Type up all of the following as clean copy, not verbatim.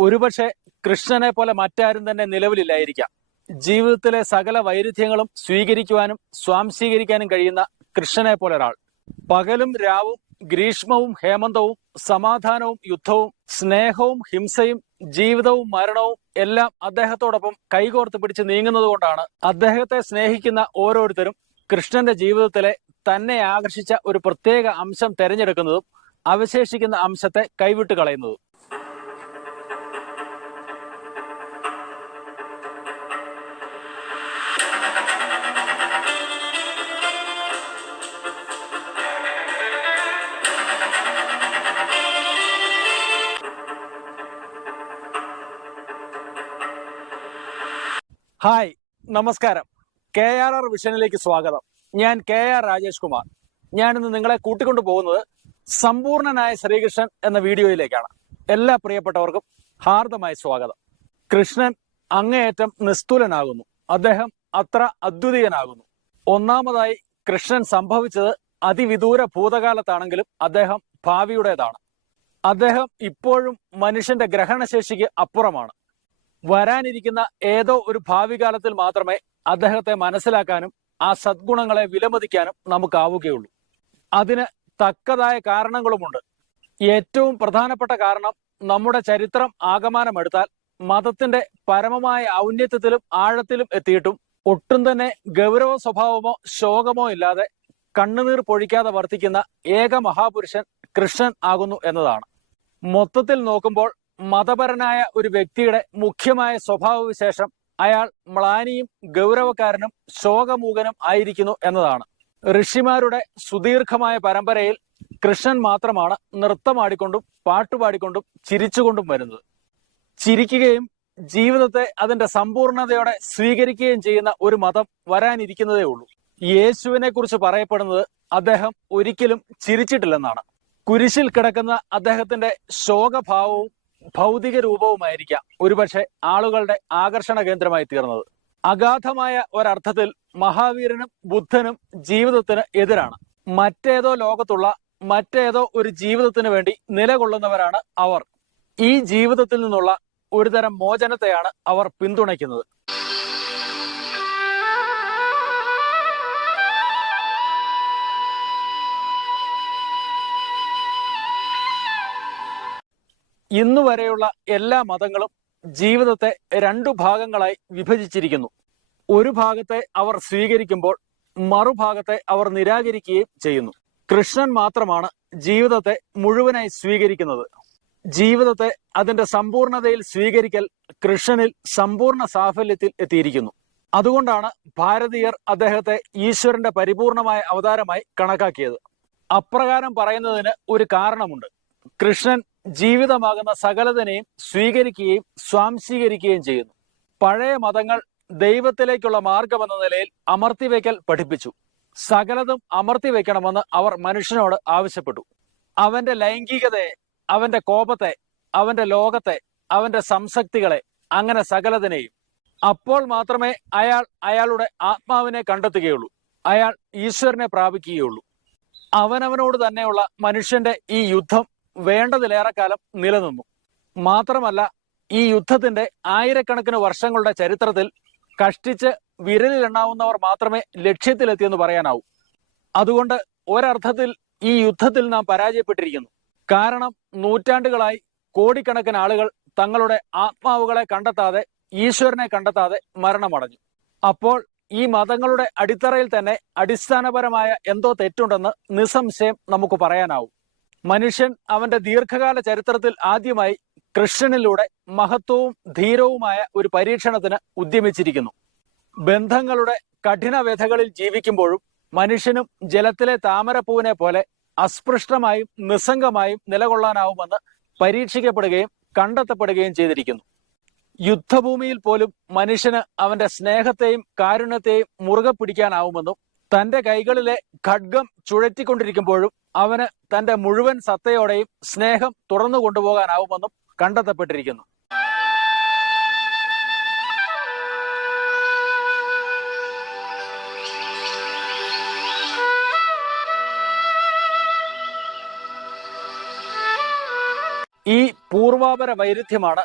ഒരുപക്ഷെ കൃഷ്ണനെ പോലെ മറ്റാരും തന്നെ നിലവിലില്ലായിരിക്കാം. ജീവിതത്തിലെ സകല വൈരുദ്ധ്യങ്ങളും സ്വീകരിക്കുവാനും സ്വാംശീകരിക്കാനും കഴിയുന്ന കൃഷ്ണനെ പോലെ ഒരാൾ. പകലും രാവും, ഗ്രീഷ്മവും ഹേമന്തവും, സമാധാനവും യുദ്ധവും, സ്നേഹവും ഹിംസയും, ജീവിതവും മരണവും എല്ലാം അദ്ദേഹത്തോടൊപ്പം കൈകോർത്ത് പിടിച്ച് നീങ്ങുന്നത് കൊണ്ടാണ് അദ്ദേഹത്തെ സ്നേഹിക്കുന്ന ഓരോരുത്തരും കൃഷ്ണന്റെ ജീവിതത്തിലെ തന്നെ ആകർഷിച്ച ഒരു പ്രത്യേക അംശം തെരഞ്ഞെടുക്കുന്നതും അവശേഷിക്കുന്ന അംശത്തെ കൈവിട്ട് കളയുന്നതും. ഹായ്, നമസ്കാരം. KRR വിഷനിലേക്ക് സ്വാഗതം. ഞാൻ KR രാജേഷ് കുമാർ. ഞാനിന്ന് നിങ്ങളെ കൂട്ടിക്കൊണ്ടു പോകുന്നത് സമ്പൂർണനായ ശ്രീകൃഷ്ണൻ എന്ന വീഡിയോയിലേക്കാണ്. എല്ലാ പ്രിയപ്പെട്ടവർക്കും ഹാർദമായ സ്വാഗതം. കൃഷ്ണൻ അങ്ങേയറ്റം നിസ്തുലനാകുന്നു. അദ്ദേഹം അത്ര അദ്വിതീയനാകുന്നു. ഒന്നാമതായി, കൃഷ്ണൻ സംഭവിച്ചത് അതിവിദൂര ഭൂതകാലത്താണെങ്കിലും അദ്ദേഹം ഭാവിയുടേതാണ്. അദ്ദേഹം ഇപ്പോഴും മനുഷ്യന്റെ ഗ്രഹണശേഷിക്ക് അപ്പുറമാണ്. വരാനിരിക്കുന്ന ഏതോ ഒരു ഭാവി കാലത്തിൽ മാത്രമേ അദ്ദേഹത്തെ മനസ്സിലാക്കാനും ആ സദ്ഗുണങ്ങളെ വിലമതിക്കാനും നമുക്കാവുകയുള്ളൂ. അതിന് തക്കതായ കാരണങ്ങളുമുണ്ട്. ഏറ്റവും പ്രധാനപ്പെട്ട കാരണം, നമ്മുടെ ചരിത്രം ആകമാനമെടുത്താൽ മതത്തിന്റെ പരമമായ ഔന്നത്യത്തിലും ആഴത്തിലും എത്തിയിട്ടും ഒട്ടും തന്നെ ഗൗരവ സ്വഭാവമോ ശോകമോ ഇല്ലാതെ കണ്ണുനീർ പൊഴിക്കാതെ വർത്തിക്കുന്ന ഏക മഹാപുരുഷൻ കൃഷ്ണൻ ആകുന്നു എന്നതാണ്. മൊത്തത്തിൽ നോക്കുമ്പോൾ മതപരനായ ഒരു വ്യക്തിയുടെ മുഖ്യമായ സ്വഭാവവിശേഷം അയാൾ മ്ലാനിയും ഗൗരവക്കാരനും ശോകമൂകനും ആയിരിക്കുന്നു എന്നതാണ്. ഋഷിമാരുടെ സുദീർഘമായ പരമ്പരയിൽ കൃഷ്ണൻ മാത്രമാണ് നൃത്തമാടിക്കൊണ്ടും പാട്ടുപാടിക്കൊണ്ടും ചിരിച്ചുകൊണ്ടും വരുന്നത്. ചിരിക്കുകയും ജീവിതത്തെ അതിന്റെ സമ്പൂർണതയോടെ സ്വീകരിക്കുകയും ചെയ്യുന്ന ഒരു മതം വരാനിരിക്കുന്നതേ ഉള്ളൂ. യേശുവിനെ കുറിച്ച് പറയപ്പെടുന്നത് അദ്ദേഹം ഒരിക്കലും ചിരിച്ചിട്ടില്ലെന്നാണ്. കുരിശിൽ കിടക്കുന്ന അദ്ദേഹത്തിന്റെ ശോകഭാവവും ഭൗതിക രൂപവുമായിരിക്കാം ഒരുപക്ഷെ ആളുകളുടെ ആകർഷണ കേന്ദ്രമായി തീർന്നത്. അഗാധമായ ഒരർത്ഥത്തിൽ മഹാവീരനും ബുദ്ധനും ജീവിതത്തിന് എതിരാണ്. മറ്റേതോ ലോകത്തുള്ള മറ്റേതോ ഒരു ജീവിതത്തിന് വേണ്ടി നിലകൊള്ളുന്നവരാണ് അവർ. ഈ ജീവിതത്തിൽ നിന്നുള്ള ഒരുതരം മോചനത്തെയാണ് അവർ പിന്തുണയ്ക്കുന്നത്. ഇന്നുവരെയുള്ള എല്ലാ മതങ്ങളും ജീവിതത്തെ രണ്ടു ഭാഗങ്ങളായി വിഭജിച്ചിരിക്കുന്നു. ഒരു ഭാഗത്തെ അവർ സ്വീകരിക്കുമ്പോൾ മറുഭാഗത്തെ അവർ നിരാകരിക്കുകയും ചെയ്യുന്നു. കൃഷ്ണൻ മാത്രമാണ് ജീവിതത്തെ മുഴുവനായി സ്വീകരിക്കുന്നത്. ജീവിതത്തെ അതിന്റെ സമ്പൂർണതയിൽ സ്വീകരിക്കൽ കൃഷ്ണനിൽ സമ്പൂർണ്ണ സാഫല്യത്തിൽ എത്തിയിരിക്കുന്നു. അതുകൊണ്ടാണ് ഭാരതീയർ അദ്ദേഹത്തെ ഈശ്വരന്റെ പരിപൂർണമായ അവതാരമായി കണക്കാക്കിയത്. അപ്രകാരം പറയുന്നതിന് ഒരു കാരണമുണ്ട്. കൃഷ്ണൻ ജീവിതമാകുന്ന സകലതിനെയും സ്വീകരിക്കുകയും സ്വാംശീകരിക്കുകയും ചെയ്യുന്നു. പഴയ മതങ്ങൾ ദൈവത്തിലേക്കുള്ള മാർഗമെന്ന നിലയിൽ അമർത്തിവെക്കൽ പഠിപ്പിച്ചു. സകലതും അമർത്തിവെക്കണമെന്ന് അവർ മനുഷ്യനോട് ആവശ്യപ്പെട്ടു. അവന്റെ ലൈംഗികതയെ, അവന്റെ കോപത്തെ, അവന്റെ ലോകത്തെ, അവന്റെ സംസക്തികളെ, അങ്ങനെ സകലതിനെയും. അപ്പോൾ മാത്രമേ അയാൾ അയാളുടെ ആത്മാവിനെ കണ്ടെത്തുകയുള്ളൂ. അയാൾ ഈശ്വരനെ പ്രാപിക്കുകയുള്ളൂ. അവനവനോട് തന്നെയുള്ള മനുഷ്യന്റെ ഈ യുദ്ധം വേണ്ടതിലേറെക്കാലം നിലനിന്നു. മാത്രമല്ല, ഈ യുദ്ധത്തിന്റെ ആയിരക്കണക്കിന് വർഷങ്ങളുടെ ചരിത്രത്തിൽ കഷ്ടിച്ച് വിരലിലെണ്ണാവുന്നവർ മാത്രമേ ലക്ഷ്യത്തിലെത്തിയെന്ന് പറയാനാവൂ. അതുകൊണ്ട് ഒരർത്ഥത്തിൽ ഈ യുദ്ധത്തിൽ നാം പരാജയപ്പെട്ടിരിക്കുന്നു. കാരണം നൂറ്റാണ്ടുകളായി കോടിക്കണക്കിന് ആളുകൾ തങ്ങളുടെ ആത്മാവുകളെ കണ്ടെത്താതെ, ഈശ്വരനെ കണ്ടെത്താതെ മരണമടഞ്ഞു. അപ്പോൾ ഈ മതങ്ങളുടെ അടിത്തറയിൽ തന്നെ അടിസ്ഥാനപരമായ എന്തോ തെറ്റുണ്ടെന്ന് നിസ്സംശയം നമുക്ക് പറയാനാവും. മനുഷ്യൻ അവന്റെ ദീർഘകാല ചരിത്രത്തിൽ ആദ്യമായി കൃഷ്ണനിലൂടെ മഹത്വവും ധീരവുമായ ഒരു പരീക്ഷണത്തിന് ഉദ്യമിച്ചിരിക്കുന്നു. ബന്ധങ്ങളുടെ കഠിന വ്യഥകളിൽ ജീവിക്കുമ്പോഴും മനുഷ്യനും ജലത്തിലെ താമരപ്പൂവിനെ പോലെ അസ്പൃഷ്ടമായും നിസ്സംഗമായും നിലകൊള്ളാനാവുമെന്ന് പരീക്ഷിക്കപ്പെടുകയും കണ്ടെത്തപ്പെടുകയും ചെയ്തിരിക്കുന്നു. യുദ്ധഭൂമിയിൽ പോലും മനുഷ്യന് അവന്റെ സ്നേഹത്തെയും കാരുണ്യത്തെയും മുറുകെ പിടിക്കാനാവുമെന്നും തന്റെ കൈകളിലെ ഖഡ്ഗം ചുഴറ്റിക്കൊണ്ടിരിക്കുമ്പോഴും അവന് തന്റെ മുഴുവൻ സത്തയോടെയും സ്നേഹം തുറന്നു കൊണ്ടുപോകാനാവുമെന്നും കണ്ടെത്തപ്പെട്ടിരിക്കുന്നു. ഈ പൂർവാപര വൈരുദ്ധ്യമാണ്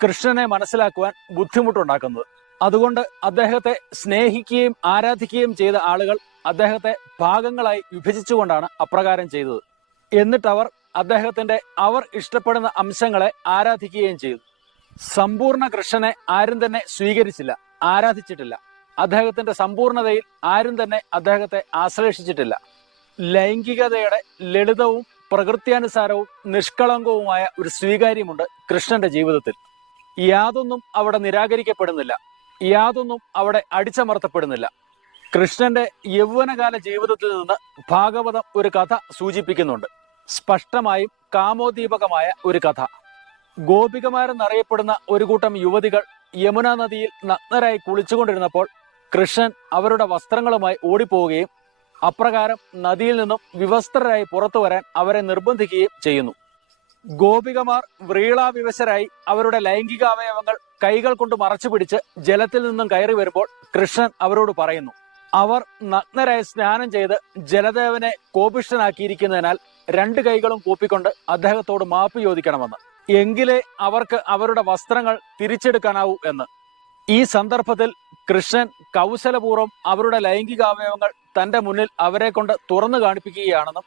കൃഷ്ണനെ മനസ്സിലാക്കുവാൻ ബുദ്ധിമുട്ടുണ്ടാക്കുന്നത്. അതുകൊണ്ട് അദ്ദേഹത്തെ സ്നേഹിക്കുകയും ആരാധിക്കുകയും ചെയ്ത ആളുകൾ അദ്ദേഹത്തെ ഭാഗങ്ങളായി വിഭജിച്ചുകൊണ്ടാണ് അപ്രകാരം ചെയ്തത്. എന്നിട്ട് അവർ ഇഷ്ടപ്പെടുന്ന അംശങ്ങളെ ആരാധിക്കുകയും ചെയ്തു. സമ്പൂർണ്ണ കൃഷ്ണനെ ആരും തന്നെ സ്വീകരിച്ചില്ല, ആരാധിച്ചിട്ടില്ല. അദ്ദേഹത്തിന്റെ സമ്പൂർണതയിൽ ആരും തന്നെ അദ്ദേഹത്തെ ആശ്ലേഷിച്ചിട്ടില്ല. ലൈംഗികതയുടെ ലളിതവും പ്രകൃത്യാനുസാരവും നിഷ്കളങ്കവുമായ ഒരു സ്വീകാര്യമുണ്ട് കൃഷ്ണന്റെ ജീവിതത്തിൽ. യാതൊന്നും അവിടെ നിരാകരിക്കപ്പെടുന്നില്ല, യാതൊന്നും അവിടെ അടിച്ചമർത്തപ്പെടുന്നില്ല. കൃഷ്ണന്റെ യൗവനകാല ജീവിതത്തിൽ നിന്ന് ഭാഗവതം ഒരു കഥ സൂചിപ്പിക്കുന്നുണ്ട്. സ്പഷ്ടമായും കാമോദ്ദീപകമായ ഒരു കഥ. ഗോപികമാരെന്നറിയപ്പെടുന്ന ഒരു കൂട്ടം യുവതികൾ യമുന നദിയിൽ നഗ്നരായി കുളിച്ചുകൊണ്ടിരുന്നപ്പോൾ കൃഷ്ണൻ അവരുടെ വസ്ത്രങ്ങളുമായി ഓടിപ്പോവുകയും അപ്രകാരം നദിയിൽ നിന്നും വിവസ്ത്രരായി പുറത്തു വരാൻ അവരെ നിർബന്ധിക്കുകയും ചെയ്യുന്നു. ഗോപികമാർ വ്രീളാവിവശരായി അവരുടെ ലൈംഗികാവയവങ്ങൾ കൈകൾ കൊണ്ട് മറച്ചു പിടിച്ച് ജലത്തിൽ നിന്നും കയറി വരുമ്പോൾ കൃഷ്ണൻ അവരോട് പറയുന്നു, അവർ നഗ്നരായി സ്നാനം ചെയ്ത് ജലദേവനെ കോപിഷ്ഠനാക്കിയിരിക്കുന്നതിനാൽ 2 കൈകളും കൂപ്പിക്കൊണ്ട് അദ്ദേഹത്തോട് മാപ്പ് ചോദിക്കണമെന്ന്. എങ്കിലേ അവർക്ക് അവരുടെ വസ്ത്രങ്ങൾ തിരിച്ചെടുക്കാനാവൂ എന്ന്. ഈ സന്ദർഭത്തിൽ കൃഷ്ണൻ കൗശലപൂർവ്വം അവരുടെ ലൈംഗികാവയവങ്ങൾ തന്റെ മുന്നിൽ അവരെ കൊണ്ട് തുറന്നു കാണിപ്പിക്കുകയാണെന്നും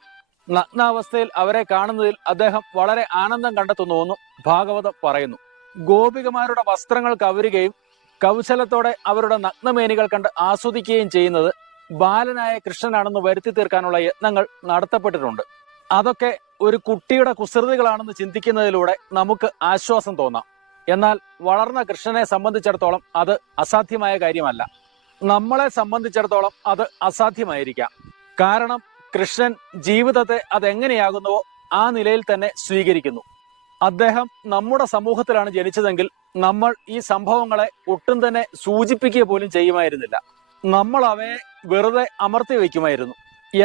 നഗ്നാവസ്ഥയിൽ അവരെ കാണുന്നതിൽ അദ്ദേഹം വളരെ ആനന്ദം കണ്ടെത്തുന്നുവെന്നും ഭാഗവതം പറയുന്നു. ഗോപികമാരുടെ വസ്ത്രങ്ങൾ കവരുകയും കൗശലത്തോടെ അവരുടെ നഗ്നമേനികൾ കണ്ട് ആസ്വദിക്കുകയും ചെയ്യുന്നത് ബാലനായ കൃഷ്ണനാണെന്ന് വരുത്തി തീർക്കാനുള്ള യത്നങ്ങൾ നടത്തപ്പെട്ടിട്ടുണ്ട്. അതൊക്കെ ഒരു കുട്ടിയുടെ കുസൃതികളാണെന്ന് ചിന്തിക്കുന്നതിലൂടെ നമുക്ക് ആശ്വാസം തോന്നാം. എന്നാൽ വളർന്ന കൃഷ്ണനെ സംബന്ധിച്ചിടത്തോളം അത് അസാധ്യമായ കാര്യമല്ല. നമ്മളെ സംബന്ധിച്ചിടത്തോളം അത് അസാധ്യമായിരിക്കാം. കാരണം കൃഷ്ണൻ ജീവിതത്തെ അതെങ്ങനെയാകുന്നുവോ ആ നിലയിൽ തന്നെ സ്വീകരിക്കുന്നു. അദ്ദേഹം നമ്മുടെ സമൂഹത്തിലാണ് ജനിച്ചതെങ്കിൽ നമ്മൾ ഈ സംഭവങ്ങളെ ഒട്ടും തന്നെ സൂചിപ്പിക്കുക പോലും ചെയ്യുമായിരുന്നില്ല. നമ്മൾ അവയെ വെറുതെ അമർത്തി വയ്ക്കുമായിരുന്നു.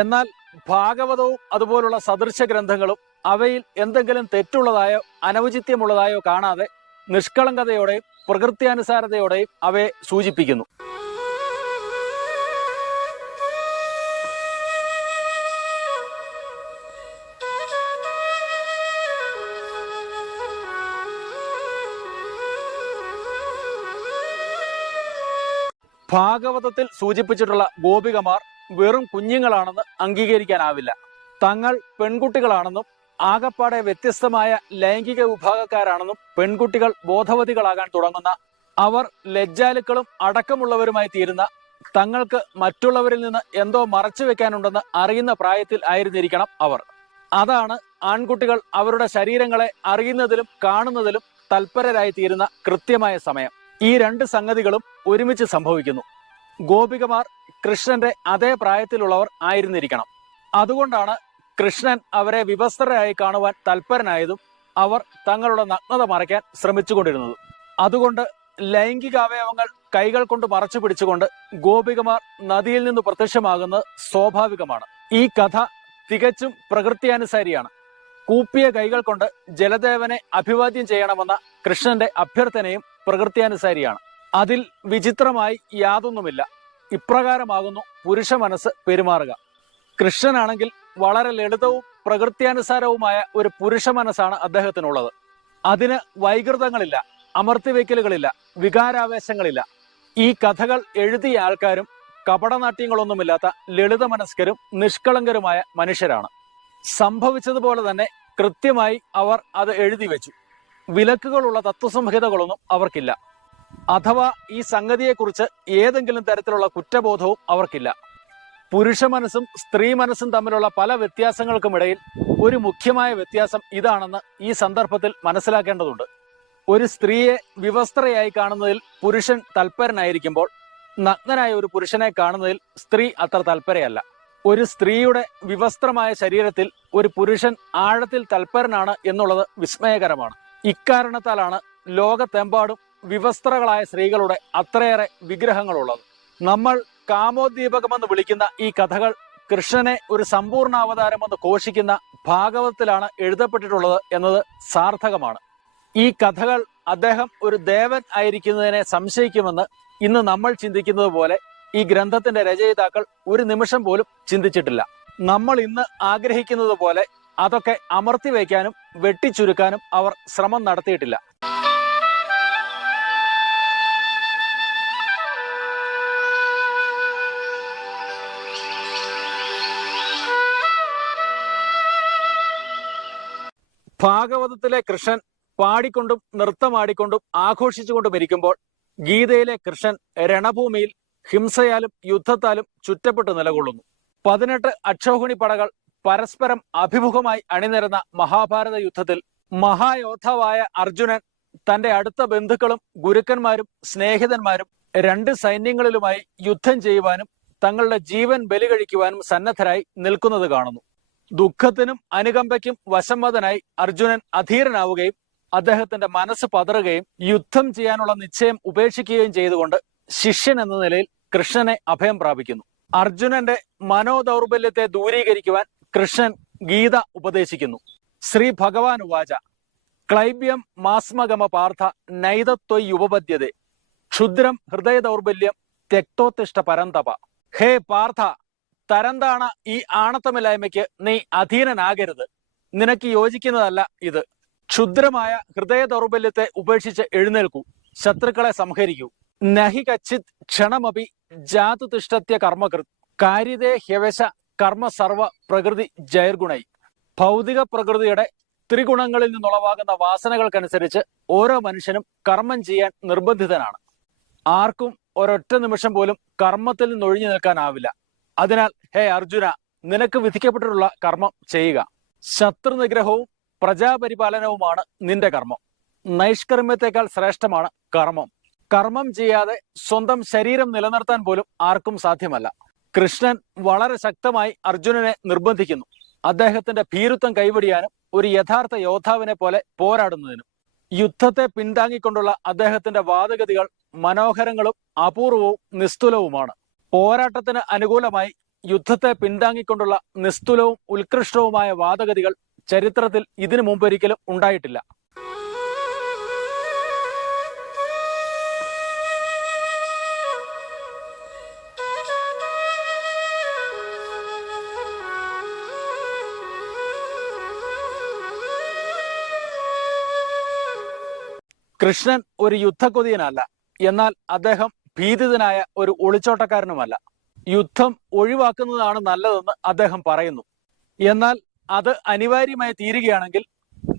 എന്നാൽ ഭാഗവതവും അതുപോലുള്ള സദൃശ ഗ്രന്ഥങ്ങളും അവയിൽ എന്തെങ്കിലും തെറ്റുള്ളതായോ അനൗചിത്യമുള്ളതായോ കാണാതെ നിഷ്കളങ്കതയോടെയും പ്രകൃത്യാനുസാരതയോടെയും അവയെ സൂചിപ്പിക്കുന്നു. ഭാഗവതത്തിൽ സൂചിപ്പിച്ചിട്ടുള്ള ഗോപികമാർ വെറും കുഞ്ഞുങ്ങളാണെന്ന് അംഗീകരിക്കാനാവില്ല. തങ്ങൾ പെൺകുട്ടികളാണെന്നും ആകപ്പാടെ വ്യത്യസ്തമായ ലൈംഗിക വിഭാഗക്കാരാണെന്നും പെൺകുട്ടികൾ ബോധവതികളാകാൻ തുടങ്ങുന്ന, അവർ ലജ്ജാലുക്കളും അടക്കമുള്ളവരുമായി തീരുന്ന, തങ്ങൾക്ക് മറ്റുള്ളവരിൽ നിന്ന് എന്തോ മറച്ചു വെക്കാനുണ്ടെന്ന് അറിയുന്ന പ്രായത്തിൽ ആയിരുന്നിരിക്കണം അവർ. അതാണ് ആൺകുട്ടികൾ അവരുടെ ശരീരങ്ങളെ അറിയുന്നതിലും കാണുന്നതിലും തൽപരരായി തീരുന്ന കൃത്യമായ സമയം. ഈ 2 സംഗതികളും ഒരുമിച്ച് സംഭവിക്കുന്നു. ഗോപികമാർ കൃഷ്ണന്റെ അതേ പ്രായത്തിലുള്ളവർ ആയിരുന്നിരിക്കണം. അതുകൊണ്ടാണ് കൃഷ്ണൻ അവരെ വിവസ്ത്രരായി കാണുവാൻ തൽപരനായതും അവർ തങ്ങളുടെ നഗ്നത മറയ്ക്കാൻ ശ്രമിച്ചുകൊണ്ടിരുന്നതും. അതുകൊണ്ട് ലൈംഗികാവയവങ്ങൾ കൈകൾ കൊണ്ട് മറച്ചു പിടിച്ചുകൊണ്ട് ഗോപികമാർ നദിയിൽ നിന്ന് പ്രത്യക്ഷമാകുന്നത് സ്വാഭാവികമാണ്. ഈ കഥ തികച്ചും പ്രകൃത്യാനുസാരിയാണ്. കൂപ്പിയ കൈകൾ കൊണ്ട് ജലദേവനെ അഭിവാദ്യം ചെയ്യണമെന്ന കൃഷ്ണന്റെ അഭ്യർത്ഥനയും പ്രകൃത്യാനുസാരിയാണ്. അതിൽ വിചിത്രമായി യാതൊന്നുമില്ല. ഇപ്രകാരമാകുന്നു പുരുഷ മനസ്സ് പെരുമാറുക. കൃഷ്ണനാണെങ്കിൽ വളരെ ലളിതവും പ്രകൃത്യാനുസാരവുമായ ഒരു പുരുഷ മനസ്സാണ് അദ്ദേഹത്തിനുള്ളത്. അതിന് വൈകൃതങ്ങളില്ല, അമർത്തിവെക്കലുകളില്ല, വികാരാവേശങ്ങളില്ല. ഈ കഥകൾ എഴുതിയ ആൾക്കാരും കപടനാട്യങ്ങളൊന്നുമില്ലാത്ത ലളിത മനസ്കരും നിഷ്കളങ്കരുമായ മനുഷ്യരാണ്. സംഭവിച്ചതുപോലെ തന്നെ കൃത്യമായി അവർ അത് എഴുതി വെച്ചു. വിലക്കുകളുള്ള തത്വസംഹിതകളൊന്നും അവർക്കില്ല. അഥവാ ഈ സംഗതിയെക്കുറിച്ച് ഏതെങ്കിലും തരത്തിലുള്ള കുറ്റബോധവും അവർക്കില്ല. പുരുഷ മനസ്സും സ്ത്രീ മനസ്സും തമ്മിലുള്ള പല വ്യത്യാസങ്ങൾക്കുമിടയിൽ ഒരു മുഖ്യമായ വ്യത്യാസം ഇതാണെന്ന് ഈ സന്ദർഭത്തിൽ മനസ്സിലാക്കേണ്ടതുണ്ട്. ഒരു സ്ത്രീയെ വിവസ്ത്രയായി കാണുന്നതിൽ പുരുഷൻ തൽപരനായിരിക്കുമ്പോൾ നഗ്നനായ ഒരു പുരുഷനെ കാണുന്നതിൽ സ്ത്രീ അത്ര തൽപരയല്ല. ഒരു സ്ത്രീയുടെ വിവസ്ത്രമായ ശരീരത്തിൽ ഒരു പുരുഷൻ ആഴത്തിൽ തൽപരനാണ് എന്നുള്ളത് വിസ്മയകരമാണ്. ഇക്കാരണത്താലാണ് ലോകത്തെമ്പാടും വിവസ്ത്രകളായ സ്ത്രീകളുടെ അത്രയേറെ വിഗ്രഹങ്ങളുള്ളത്. നമ്മൾ കാമോദ്ദീപകമെന്ന് വിളിക്കുന്ന ഈ കഥകൾ കൃഷ്ണനെ ഒരു സമ്പൂർണ്ണ അവതാരമെന്ന് ഘോഷിക്കുന്ന ഭാഗവതത്തിലാണ് എഴുതപ്പെട്ടിട്ടുള്ളത് എന്നത് സാർത്ഥകമാണ്. ഈ കഥകൾ അദ്ദേഹം ഒരു ദേവൻ ആയിരിക്കുന്നതിനെ സംശയിക്കുമെന്ന് ഇന്ന് നമ്മൾ ചിന്തിക്കുന്നത് പോലെ ഈ ഗ്രന്ഥത്തിന്റെ രചയിതാക്കൾ ഒരു നിമിഷം പോലും ചിന്തിച്ചിട്ടില്ല. നമ്മൾ ഇന്ന് ആഗ്രഹിക്കുന്നത് പോലെ അതൊക്കെ അമർത്തി വയ്ക്കാനും വെട്ടിച്ചുരുക്കാനും അവർ ശ്രമം നടത്തിയിട്ടില്ല. ഭാഗവതത്തിലെ കൃഷ്ണൻ പാടിക്കൊണ്ടും നൃത്തമാടിക്കൊണ്ടും ആഘോഷിച്ചുകൊണ്ടും ഇരിക്കുമ്പോൾ ഗീതയിലെ കൃഷ്ണൻ രണഭൂമിയിൽ ഹിംസയാലും യുദ്ധത്താലും ചുറ്റപ്പെട്ടു നിലകൊള്ളുന്നു. 18 അക്ഷൗഹിണി പടകൾ പരസ്പരം അഭിമുഖമായി അണിനിരന്ന മഹാഭാരത യുദ്ധത്തിൽ മഹായോദ്ധാവായ അർജുനൻ തന്റെ അടുത്ത ബന്ധുക്കളും ഗുരുക്കന്മാരും സ്നേഹിതന്മാരും 2 സൈന്യങ്ങളിലുമായി യുദ്ധം ചെയ്യുവാനും തങ്ങളുടെ ജീവൻ ബലികഴിക്കുവാനും സന്നദ്ധരായി നിൽക്കുന്നത് കാണുന്നു. ദുഃഖത്തിനും അനുകമ്പയ്ക്കും വശംവദനായി അർജുനൻ അധീരനാവുകയും അദ്ദേഹത്തിന്റെ മനസ്സ് പതറുകയും യുദ്ധം ചെയ്യാനുള്ള നിശ്ചയം ഉപേക്ഷിക്കുകയും ചെയ്തുകൊണ്ട് ശിഷ്യൻ എന്ന നിലയിൽ കൃഷ്ണനെ അഭയം പ്രാപിക്കുന്നു. അർജുനന്റെ മനോദൗർബല്യത്തെ ദൂരീകരിക്കുവാൻ കൃഷ്ണൻ ഗീത ഉപദേശിക്കുന്നു. ശ്രീ ഭഗവാൻ ഉവാച ക്ലൈബ്യം മാസ്മഗമ പാർത്ഥ നൈതത്വയുപപദ്യതേ ക്ഷുദ്രം ഹൃദയ ദൗർബല്യം തെക്തോത്തിഷ്ട പരന്തപ. ഹേ പാർത്ഥ, തരംതാണ ഈ ആണത്തമില്ലായ്മയ്ക്ക് നീ അധീനനാകരുത്. നിനക്ക് യോജിക്കുന്നതല്ല ഇത്. ക്ഷുദ്രമായ ഹൃദയ ദൗർബല്യത്തെ ഉപേക്ഷിച്ച് എഴുന്നേൽക്കൂ. ശത്രുക്കളെ സംഹരിക്കൂ. നഹി കച്ചിത് ക്ഷണമപി ജാതു തിഷ്ടത്യ കർമ്മകൃത് കാര്യതേ ഹ്യവശ കർമ്മ സർവ പ്രകൃതി ജൈർഗുണൈ. ഭൗതിക പ്രകൃതിയുടെ ത്രിഗുണങ്ങളിൽ നിന്നുളവാകുന്ന വാസനകൾക്കനുസരിച്ച് ഓരോ മനുഷ്യനും കർമ്മം ചെയ്യാൻ നിർബന്ധിതനാണ്. ആർക്കും ഒരൊറ്റ നിമിഷം പോലും കർമ്മത്തിൽ നിന്ന് ഒഴിഞ്ഞു നിൽക്കാനാവില്ല. അതിനാൽ ഹേ അർജുന, നിനക്ക് വിധിക്കപ്പെട്ടിട്ടുള്ള കർമ്മം ചെയ്യുക. ശത്രുനിഗ്രഹവും പ്രജാപരിപാലനവുമാണ് നിന്റെ കർമ്മം. നൈഷ്കർമ്മ്യത്തെക്കാൾ ശ്രേഷ്ഠമാണ് കർമ്മം. കർമ്മം ചെയ്യാതെ സ്വന്തം ശരീരം നിലനിർത്താൻ പോലും ആർക്കും സാധ്യമല്ല. കൃഷ്ണൻ വളരെ ശക്തമായി അർജുനനെ നിർബന്ധിക്കുന്നു, അദ്ദേഹത്തിന്റെ ഭീരുത്വം കൈവടിയാനും ഒരു യഥാർത്ഥ യോദ്ധാവിനെ പോലെ പോരാടുന്നതിനും. യുദ്ധത്തെ പിന്താങ്ങിക്കൊണ്ടുള്ള അദ്ദേഹത്തിന്റെ വാദഗതികൾ മനോഹരങ്ങളും അപൂർവവും നിസ്തുലവുമാണ്. പോരാട്ടത്തിന് അനുകൂലമായി യുദ്ധത്തെ പിന്താങ്ങിക്കൊണ്ടുള്ള നിസ്തുലവും ഉത്കൃഷ്ടവുമായ വാദഗതികൾ ചരിത്രത്തിൽ ഇതിനു മുമ്പൊരിക്കലും ഉണ്ടായിട്ടില്ല. കൃഷ്ണൻ ഒരു യുദ്ധക്കൊതിയനല്ല, എന്നാൽ അദ്ദേഹം ഭീതിതനായ ഒരു ഒളിച്ചോട്ടക്കാരനുമല്ല. യുദ്ധം ഒഴിവാക്കുന്നതാണ് നല്ലതെന്ന് അദ്ദേഹം പറയുന്നു. എന്നാൽ അത് അനിവാര്യമായി തീരുകയാണെങ്കിൽ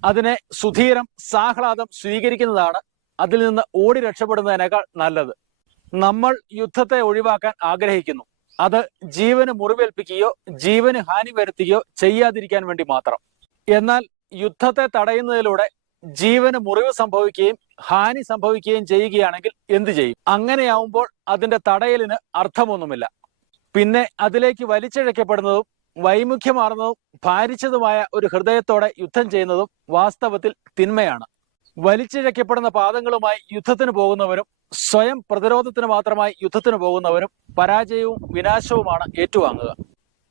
അതിനെ സുധീരം സാഹ്ലാദം സ്വീകരിക്കുന്നതാണ് അതിൽ നിന്ന് ഓടി രക്ഷപ്പെടുന്നതിനേക്കാൾ നല്ലത്. നമ്മൾ യുദ്ധത്തെ ഒഴിവാക്കാൻ ആഗ്രഹിക്കുന്നു. അത് ജീവന് മുറിവേൽപ്പിക്കുകയോ ജീവന് ഹാനി വരുത്തുകയോ ചെയ്യാതിരിക്കാൻ വേണ്ടി മാത്രം. എന്നാൽ യുദ്ധത്തെ തടയുന്നതിലൂടെ ജീവന് മുറിവ് സംഭവിക്കുകയും ഹാനി സംഭവിക്കുകയും ചെയ്യുകയാണെങ്കിൽ എന്തു ചെയ്യും? അങ്ങനെയാവുമ്പോൾ അതിന്റെ തടയലിന് അർത്ഥമൊന്നുമില്ല. പിന്നെ അതിലേക്ക് വലിച്ചിഴക്കപ്പെടുന്നതും വൈമുഖ്യമാർന്നതും ഭാരിച്ചതുമായ ഒരു ഹൃദയത്തോടെ യുദ്ധം ചെയ്യുന്നതും വാസ്തവത്തിൽ തിന്മയാണ്. വലിച്ചിഴക്കപ്പെടുന്ന പാദങ്ങളുമായി യുദ്ധത്തിന് പോകുന്നവരും സ്വയം പ്രതിരോധത്തിന് മാത്രമായി യുദ്ധത്തിന് പോകുന്നവരും പരാജയവും വിനാശവുമാണ് ഏറ്റുവാങ്ങുക.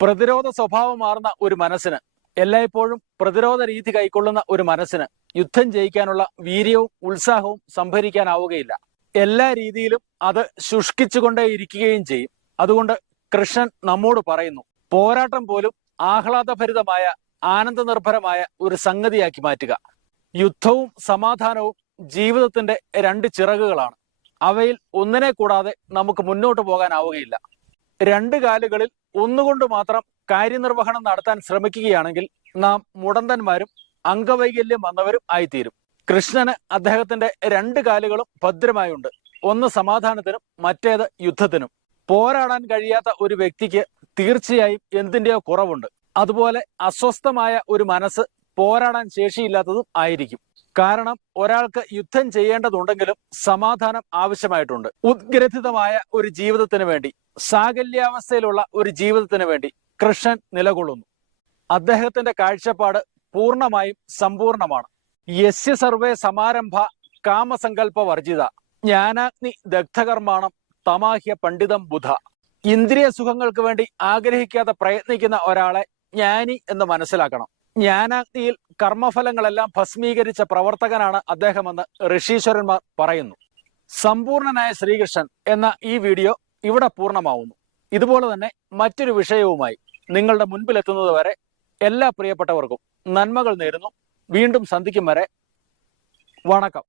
പ്രതിരോധ സ്വഭാവമാർന്ന ഒരു മനസ്സിന്, എല്ലായ്പ്പോഴും പ്രതിരോധ രീതി കൈക്കൊള്ളുന്ന ഒരു മനസ്സിന് യുദ്ധം ജയിക്കാനുള്ള വീര്യവും ഉത്സാഹവും സംഭരിക്കാനാവുകയില്ല. എല്ലാ രീതിയിലും അത് ശുഷ്കിച്ചുകൊണ്ടേയിരിക്കുകയും ചെയ്യും. അതുകൊണ്ട് കൃഷ്ണൻ നമ്മോട് പറയുന്നു, പോരാട്ടം പോലും ആഹ്ലാദഭരിതമായ ആനന്ദനിർഭരമായ ഒരു സംഗതിയാക്കി മാറ്റുക. യുദ്ധവും സമാധാനവും ജീവിതത്തിന്റെ 2 ചിറകുകളാണ്. അവയിൽ ഒന്നിനെ കൂടാതെ നമുക്ക് മുന്നോട്ട് പോകാനാവുകയില്ല. 2 കാലുകളിൽ ഒന്നുകൊണ്ട് മാത്രം കാര്യനിർവഹണം നടത്താൻ ശ്രമിക്കുകയാണെങ്കിൽ നാം മുടന്തന്മാരും അംഗവൈകല്യം വന്നവരും ആയിത്തീരും. കൃഷ്ണന് അദ്ദേഹത്തിന്റെ 2 കാലുകളും ഭദ്രമായുണ്ട്. ഒന്ന് സമാധാനത്തിനും മറ്റേത് യുദ്ധത്തിനും. പോരാടാൻ കഴിയാത്ത ഒരു വ്യക്തിക്ക് തീർച്ചയായും എന്തിന്റെയോ കുറവുണ്ട്. അതുപോലെ അസ്വസ്ഥമായ ഒരു മനസ്സ് പോരാടാൻ ശേഷിയില്ലാത്തതും ആയിരിക്കും. കാരണം ഒരാൾക്ക് യുദ്ധം ചെയ്യേണ്ടതുണ്ടെങ്കിലും സമാധാനം ആവശ്യമായിട്ടുണ്ട്. ഉദ്ഗ്രഥിതമായ ഒരു ജീവിതത്തിന് വേണ്ടി, സാകല്യാവസ്ഥയിലുള്ള ഒരു ജീവിതത്തിന് വേണ്ടി കൃഷ്ണൻ നിലകൊള്ളുന്നു. അദ്ദേഹത്തിന്റെ കാഴ്ചപ്പാട് പൂർണ്ണമായും സമ്പൂർണമാണ്. യസ്യ സർവേ സമാരംഭ കാമസങ്കല്പ വർജിത ജ്ഞാനാഗ്നി ദഗ്ധകർമാണം തമാഹ്യ പണ്ഡിതം ബുധ. ഇന്ദ്രിയ സുഖങ്ങൾക്ക് വേണ്ടി ആഗ്രഹിക്കാതെ പ്രയത്നിക്കുന്ന ഒരാളെ ജ്ഞാനി എന്ന് മനസ്സിലാക്കണം. ജ്ഞാനാഗ്നിയിൽ കർമ്മഫലങ്ങളെല്ലാം ഭസ്മീകരിച്ച പ്രവർത്തകനാണ് അദ്ദേഹമെന്ന് ഋഷീശ്വരന്മാർ പറയുന്നു. സമ്പൂർണനായ ശ്രീകൃഷ്ണൻ എന്ന ഈ വീഡിയോ ഇവിടെ പൂർണ്ണമാവുന്നു. ഇതുപോലെ തന്നെ മറ്റൊരു വിഷയവുമായി നിങ്ങളുടെ മുൻപിലെത്തുന്നത് വരെ എല്ലാ പ്രിയപ്പെട്ടവർക്കും നന്മകൾ നേരുന്നു. വീണ്ടും സന്ധിക്കും വരെ വണക്കം.